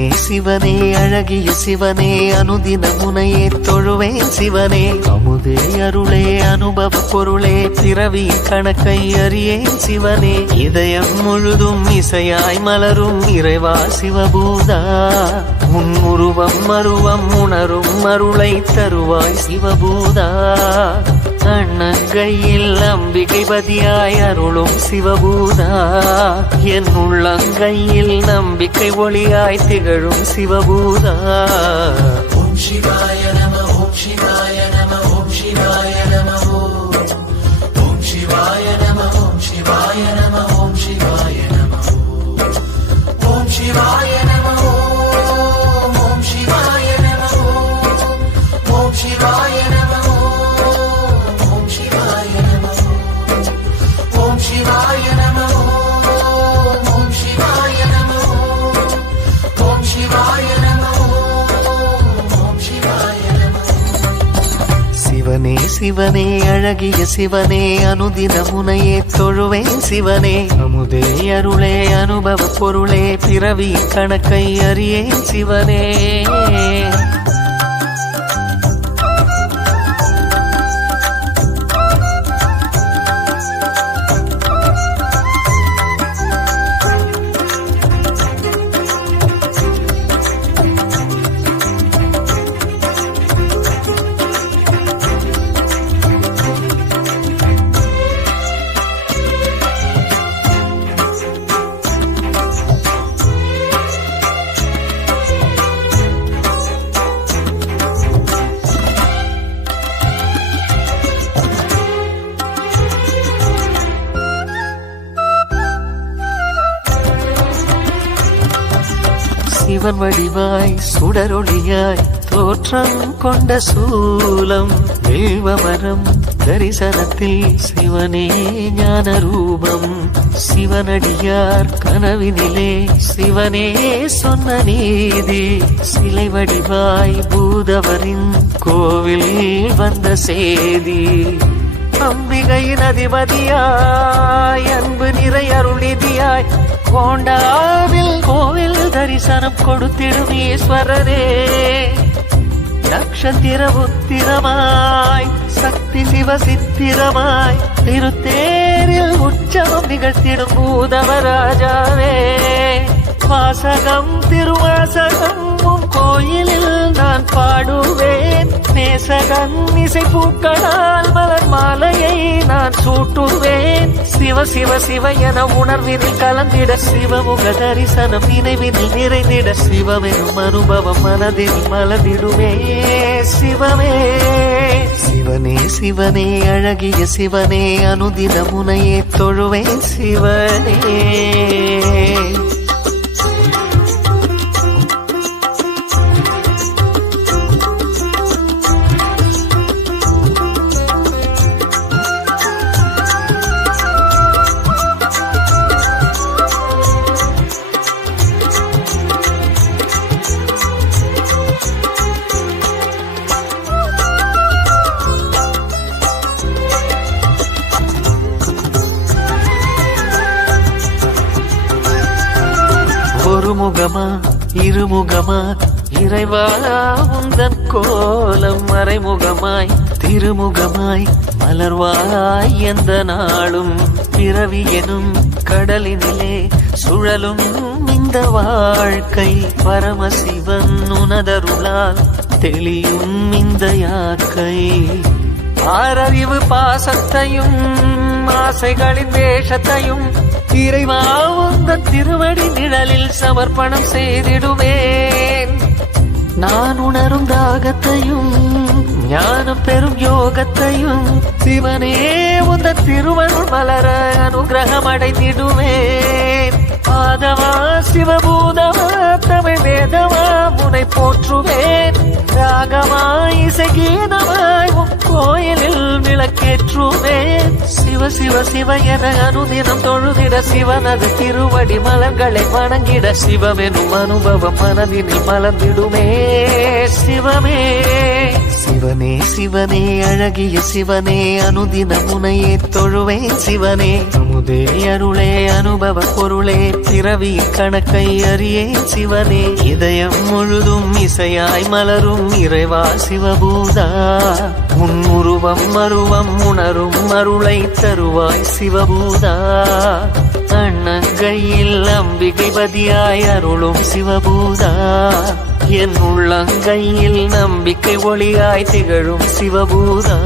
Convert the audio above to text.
சிவனே சிவனே அழகிய சிவனே அனுதின முனையே தொழுவேன் சிவனே அமுதே அருளே அனுபவ பொருளே பிறவி கணக்கை அறியேன் சிவனே இதயம் முழுதும் இசையாய் மலரும் இறைவா சிவபூதா உன் உருவம் மருவம் உணரும் அருளை தருவாய் சிவபூதா அண்ணங்கையில் அம்பிகை பதியாய் அருளும் சிவபூதா என் உள்ளங்கையில் நம்பிக்கை ஒளியாய் திகழும் சிவபூதா ஓம் சிவாய நம ஓம் சிவாய நம ஓம் சிவாய நம ஓம் சிவாய நம ஓம் சிவாய நம ஓம் சிவாய நம ஓம் சிவாய நம ஓம் சிவாய நம ஓம் சிவாய நம ஓம் சிவாய நம ஓம் சிவாய நம ஓம் சிவாய நம ஓம் சிவாய நம ஓம் சிவாய நம சிவனே சிவனே அழகிய சிவனே அனுதின முனையே தொழுவேன் சிவனே அமுதே அருளே அனுபவ பொருளே பிறவி கணக்கை அறியேன் சிவனே சிவன் வடிவாய் சுடரொளியாய் தோற்றம் கொண்ட சூலம் தெய்வமரம் தரிசனத்தில் சிவனே ஞான ரூபம் சிவனடியார் கனவினிலே சிவனே சொன்ன நீதி சிலை வடிவாய் பூதவரின் கோவில் வந்த சேதி அம்பிகையின் அதிபதியாய் அன்பு நிறை அருளிதியாய் கோண்டாவில் கோவில் தரிசனம் கொடுத்திடும் ஈஸ்வரரே நக்ஷத்திர உத்திரமாய் சக்தி சிவ சித்திரமாய் திருத்தேரில் உற்சவம் நிகழ்த்திடும் பூதவராஜாவே வாசகம் திருவாசகம் உன் கோயிலில் நான் பாடுவேன் நேசகன் இசை பூக்களால் மலர் மாலையை நான் சூட்டுவேன் சிவ சிவ சிவ என உணர்வினில் கலந்திட சிவமுக தரிசனம் நினைவினில் நிறைந்திட சிவமெனும் அனுபவம் மனதில் மலர்ந்திடுவே சிவமே சிவனே சிவனே அழகிய சிவனே அனுதின முனையே தொழுவேன் சிவனே ஒருமுகமா இருமுகமா இறைவா உந்தன் கோலம் மறைமுகமாய் திருமுகமாய் மலர்வாய் எந்த நாளும் பிறவி எனும் கடலினிலே சுழலும் இந்த வாழ்க்கை பரமசிவன் உனதருளால் தெளியும் இந்த யாக்கை ஆறறிவு பாசத்தையும் ஆசைகளின் வேஷத்தையும் இறைவா உந்தன் திருவடி நிழலில் சமர்ப்பணம் செய்திடுவேன் நான் உணரும் தாகத்தையும் ஞானம் பெறும் யோகத்தையும் சிவனே உந்தன் திருவருள் மலர அனுகிரகம் அடைந்திடுவேன் ஆதவா சிவபூதவா தமிழ் வேதவா முனை போற்றுவேன் ராகமா இசை கீதமாய் உன் கோயிலில் விளக்கேற்றுவேன் சிவ சிவ சிவ என அனுதினம் தொழுதிட சிவனது திருவடி மலர்களை வணங்கிட சிவமெனும் அனுபவம் மனதினில் மலர்ந்திடுமே சிவமே சிவனே சிவனே அழகிய சிவனே அனுதின முனையே தொழுவேன் சிவனே அமுதே அருளே அனுபவ பொருளே பிறவி கணக்கை அறியேன் சிவனே இதயம் முழுதும் இசையாய் மலரும் இறைவா சிவபூதா உன் உருவம் மருவம் உணரும் அருளை தருவாய் சிவபூதா அண்ணங்கையில் அம்பிகை பதியாய் அருளும் சிவபூதா என் உள்ளங்கையில் நம்பிக்கை ஒளியாய் திகழும் சிவபூதா